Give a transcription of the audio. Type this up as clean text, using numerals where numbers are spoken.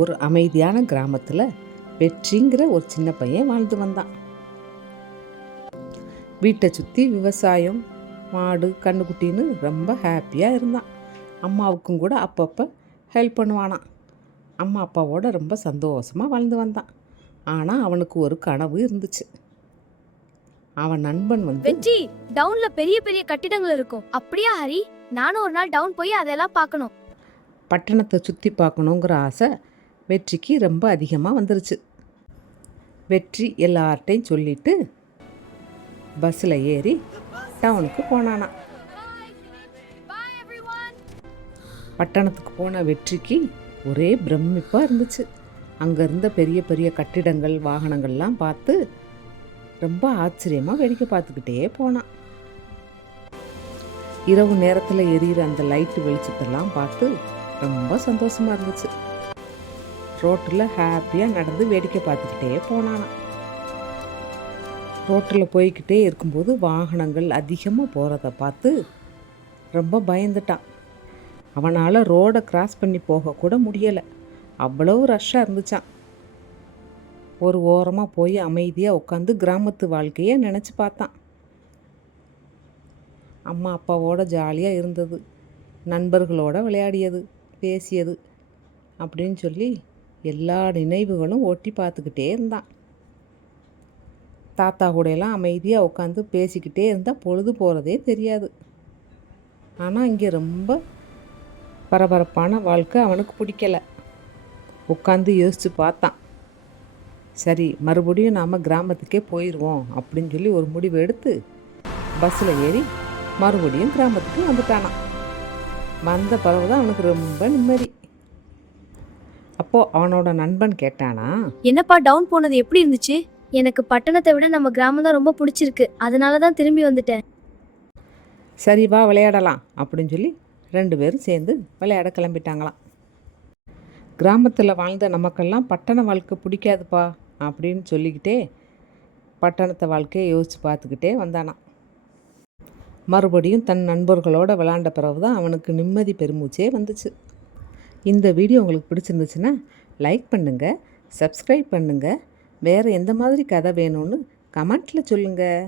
ஒரு அமைதியான கிராமத்தில் வெற்றிங்கிற ஒரு சின்ன பையன் வாழ்ந்து வந்தான். வீட்டை சுற்றி விவசாயம், மாடு, கண்ணுக்குட்டின்னு ரொம்ப ஹாப்பியாக இருந்தான். அம்மாவுக்கும் கூட அப்பப்போ ஹெல்ப் பண்ணுவானான். அம்மா அப்பாவோட ரொம்ப சந்தோஷமாக வாழ்ந்து வந்தான். ஆனால் அவனுக்கு ஒரு கனவு இருந்துச்சு. அவன் நண்பன் வெற்றி, டவுன்ல பெரிய பெரிய கட்டிடங்கள் இருக்கும். அப்படியா ஹரி? நானும் ஒரு நாள் டவுன் போய் அதெல்லாம் பார்க்கணும். பட்டணத்தை சுற்றி பார்க்கணுங்கிற ஆசை வெற்றிக்கு ரொம்ப அதிகமாக வந்துருச்சு. வெற்றி எல்லார்ட்டையும் சொல்லிட்டு பஸ்ஸில் ஏறி டவுனுக்கு போனானா. பட்டணத்துக்கு போன வெற்றிக்கு ஒரே பிரமிப்பாக இருந்துச்சு. அங்கே இருந்த பெரிய பெரிய கட்டிடங்கள், வாகனங்கள்லாம் பார்த்து ரொம்ப ஆச்சரியமாக வேடிக்கை பார்த்துக்கிட்டே போனான். இரவு நேரத்தில் எரியிற அந்த லைட்டு வெளிச்சத்தெல்லாம் பார்த்து ரொம்ப சந்தோஷமாக இருந்துச்சு. ரோட்டில் ஹாப்பியாக நடந்து வேடிக்கை பார்த்துக்கிட்டே போனானா. ரோட்டில் போய்கிட்டே இருக்கும்போது வாகனங்கள் அதிகமாக போகிறத பார்த்து ரொம்ப பயந்துட்டான். அவனால் ரோடை கிராஸ் பண்ணி போகக்கூட முடியலை, அவ்வளவு ரஷ்ஷாக இருந்துச்சான். ஒரு ஓரமாக போய் அமைதியாக உட்காந்து கிராமத்து வாழ்க்கையை நினச்சி பார்த்தான். அம்மா அப்பாவோட ஜாலியாக இருந்தது, நண்பர்களோட விளையாடியது, பேசியது அப்படின்னு சொல்லி எல்லா நினைவுகளும் ஓட்டி பார்த்துக்கிட்டே இருந்தான். தாத்தா கூடையெல்லாம் அமைதியாக உட்காந்து பேசிக்கிட்டே இருந்தால் பொழுது போகிறதே தெரியாது. ஆனால் இங்கே ரொம்ப பரபரப்பான வாழ்க்கை அவனுக்கு பிடிக்கலை. உட்காந்து யோசித்து பார்த்தான். சரி, மறுபடியும் நாம் கிராமத்துக்கே போயிடுவோம் அப்படின்னு சொல்லி ஒரு முடிவு எடுத்து பஸ்ஸில் ஏறி மறுபடியும் கிராமத்துக்கு வந்துட்டானான். வந்த பிறகு தான் அவனுக்கு ரொம்ப நிம்மதி. அப்போது அவனோட நண்பன் கேட்டானா, என்னப்பா டவுன் போனது எப்படி இருந்துச்சு? எனக்கு பட்டணத்தை விட நம்ம கிராமம் தான் ரொம்ப பிடிச்சிருக்கு, அதனால தான் திரும்பி வந்துட்டேன். சரி வா விளையாடலாம் அப்படின்னு சொல்லி 2 பேரும் சேர்ந்து விளையாட கிளம்பிட்டாங்களாம். கிராமத்தில் வாழ்ந்த நமக்கெல்லாம் பட்டண வாழ்க்கை பிடிக்காதுப்பா அப்படின்னு சொல்லிக்கிட்டே பட்டணத்தை வாழ்க்கையை யோசித்து பார்த்துக்கிட்டே வந்தானான். மறுபடியும் தன் நண்பர்களோடு விளாண்ட பிறகு தான் அவனுக்கு நிம்மதி பெருமூச்சே வந்துச்சு. இந்த வீடியோ உங்களுக்கு பிடிச்சிருந்துச்சுன்னா லைக் பண்ணுங்கள், சப்ஸ்கிரைப் பண்ணுங்கள். வேறு எந்த மாதிரி கதை வேணும்னு கமெண்ட்டில் சொல்லுங்கள்.